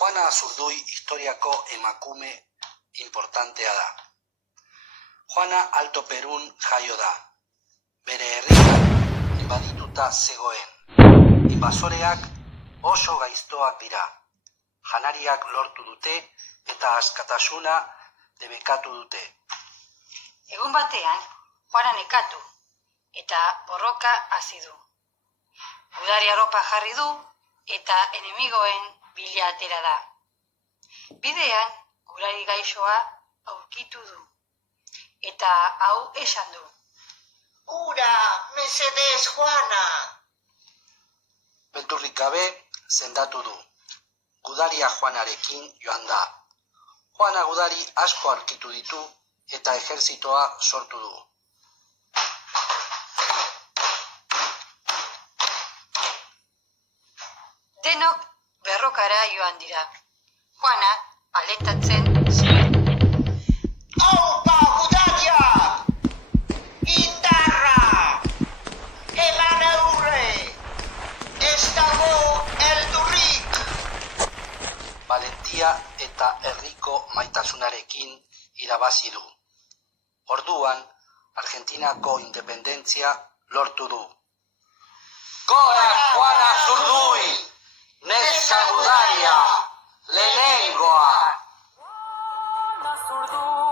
Juana Azurduy historiako emakume importantea da. Juana Alto Perun jaio da. Bere herria inbadituta zegoen. Inbasoreak oso gaiztoak dira. Janariak lortu dute eta askatasuna debekatu dute. Egun batean, Juana nekatu eta borroka hasi du. Gudari arropa jarri du eta enemigoen bila atera da. Bidean, gudari gaixoa aurkitu du. Eta hau esan du. Ura, mesedez, Juana! Beldurrik gabe sendatu du. Gudaria Juanarekin joan da. Juana gudari asko aurkitu ditu eta ejerzitoa sortu du. Denok berrokara joan dira. Juana alentatzen zen. Aupa, gudaria! Indarra! Eman aurre! Ez dago eldurrik! Valentia eta herriko maitasunarekin irabazi du. Orduan, Argentinako independentzia lortu du. Gora Juana Azurduy! Neska gudaria! Lehenengoa! Juana Azurduy